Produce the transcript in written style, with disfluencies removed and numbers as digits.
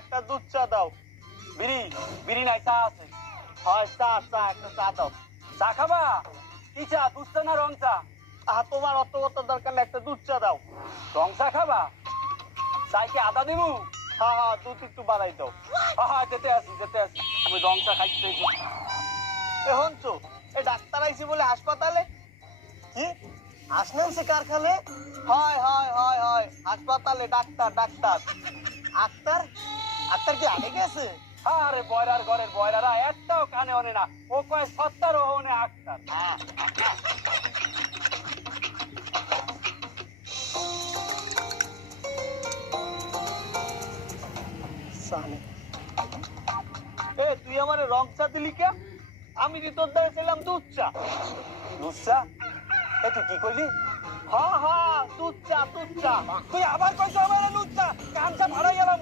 একটা দুধ চা দাও। বিড়ি বিড়ি নাই, চা আছে। হয় চা চা একটা চা দাও। চা খাবা? কি চা, দুধ চা না রং চা? তোমার অত দরকার নেই, একটা দুধ চা দাও। রং চা খাবা? চাই কি আদা দিবু? হ্যাঁ হ্যাঁ, দুধ একটু বাড়াই দাও। হ্যাঁ যেতে আসি যেতে আসি, আমি রং চা খাইতে। এখন তো এই ডাক্তার আইছি বলে হাসপাতালে। কি আসনামছে কারখানে? হয় হয় হয় হয়, হাসপাতালে ডাক্তার ডাক্তার। আক্তার আক্তার কি আগে গেছে? আরে বয়রার ঘরের বয়রারা একটাও কানে ওনে না, ও কয় সত্তর ও ওনে আক্তার। এ তুই আমারে রং চা দিলি কে? আমি কি তোর দ্বারা ছিলাম দুধ চা? দুধ চা? এ তুই কি কইলি? হ্যাঁ হ্যাঁ, দুধ চা দুধ চা। তুই আবার কইছ আমার দুধ চা, কান চা ভাড়াই গেলাম।